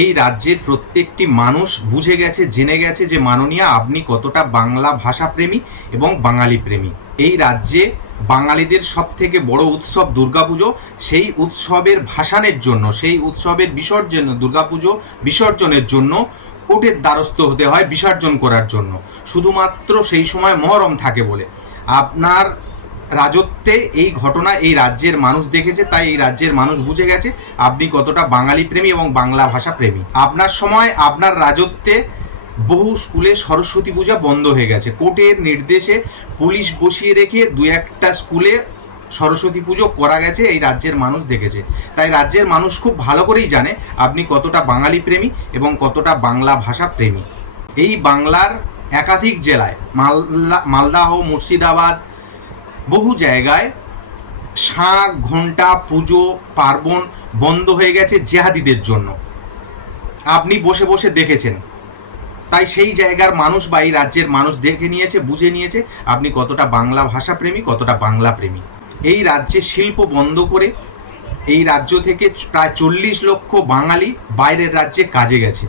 এই রাজ্যের প্রত্যেকটি মানুষ বুঝে গেছে, জেনে গেছে যে মাননীয়া আপনি কতটা বাংলা ভাষাপ্রেমী এবং বাঙালি প্রেমী। এই রাজ্যে বাঙালিদের সব থেকে বড় উৎসব দুর্গাপুজো। সেই উৎসবের ভাসানের জন্য, সেই উৎসবের বিসর্জন, দুর্গাপুজো বিসর্জনের জন্য কোর্টের দ্বারস্থ হতে হয় বিসর্জন করার জন্য, শুধুমাত্র সেই সময় মহরম থাকে বলে। আপনার রাজত্বে এই ঘটনা এই রাজ্যের মানুষ দেখেছে, তাই এই রাজ্যের মানুষ বুঝে গেছে আপনি কতটা বাঙালি প্রেমী এবং বাংলা ভাষা প্রেমী। আপনার সময়, আপনার রাজত্বে বহু স্কুলে সরস্বতী পূজা বন্ধ হয়ে গেছে। কোর্টের নির্দেশে পুলিশ বসিয়ে রেখে দু একটা স্কুলে সরস্বতী পুজো করা গেছে, এই রাজ্যের মানুষ দেখেছে। তাই রাজ্যের মানুষ খুব ভালো করেই জানে আপনি কতটা বাঙালি প্রেমী এবং কতটা বাংলা ভাষা প্রেমী। এই বাংলার একাধিক জেলায়, মালদাহ, মুর্শিদাবাদ, বহু জায়গায় শাঁখ, ঘণ্টা, পুজো পার্বণ বন্ধ হয়ে গেছে জেহাদিদের জন্য। আপনি বসে বসে দেখেছেন। তাই সেই জায়গার মানুষ বা এই রাজ্যের মানুষ দেখে নিয়েছে, বুঝে নিয়েছে আপনি কতটা বাংলা ভাষা প্রেমী, কতটা বাংলা প্রেমী। এই রাজ্যে শিল্প বন্ধ করে এই রাজ্য থেকে প্রায় 40 লক্ষ বাঙালি বাইরের রাজ্যে কাজে গেছে।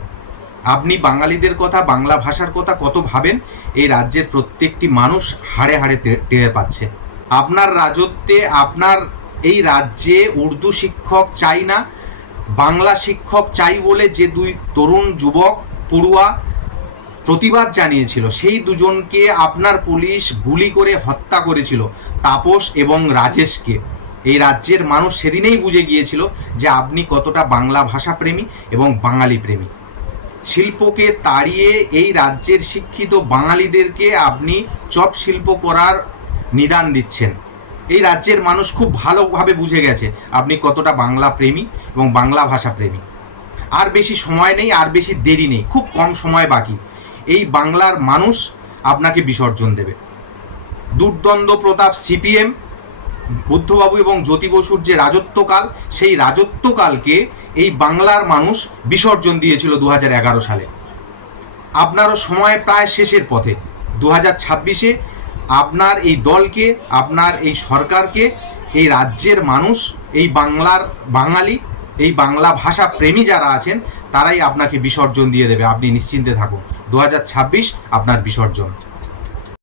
আপনি বাঙালিদের কথা, বাংলা ভাষার কথা কত ভাবেন এই রাজ্যের প্রত্যেকটি মানুষ হাড়ে হাড়ে টের পাচ্ছে। আপনার রাজত্বে, আপনার এই রাজ্যে উর্দু শিক্ষক চাই না, বাংলা শিক্ষক চাই বলে যে দুই তরুণ যুবক পড়ুয়া প্রতিবাদ জানিয়েছিল, সেই দুজনকে আপনার পুলিশ গুলি করে হত্যা করেছিল, তাপস এবং রাজেশকে। এই রাজ্যের মানুষ সেদিনেই বুঝে গিয়েছিল যে আপনি কতটা বাংলা ভাষা প্রেমী এবং বাঙালি প্রেমী। শিল্পকে তাড়িয়ে এই রাজ্যের শিক্ষিত বাঙালিদেরকে আপনি চপ শিল্প করার নিদান দিচ্ছেন। এই রাজ্যের মানুষ খুব ভালোভাবে বুঝে গেছে আপনি কতটা বাংলা প্রেমী এবং বাংলা ভাষা প্রেমী। আর বেশি সময় নেই, আর বেশি দেরি নেই, খুব কম সময় বাকি। এই বাংলার মানুষ আপনাকে বিসর্জন দেবে। দুর্দ্বন্দ্ব প্রতাপ সিপিএম, বুদ্ধবাবু এবং জ্যোতি বসুর যে রাজত্বকাল, সেই রাজত্বকালকে এই বাংলার মানুষ বিসর্জন দিয়েছিল 2011 সালে। আপনারও সময় প্রায় শেষের পথে। 2026-এ আপনার এই দলকে, আপনার এই সরকারকে এই রাজ্যের মানুষ, এই বাংলার বাঙালি, এই বাংলা ভাষা প্রেমী যারা আছেন তারাই আপনাকে বিসর্জন দিয়ে দেবে। আপনি নিশ্চিন্তে থাকুন, 2026 আপনার বিসর্জন।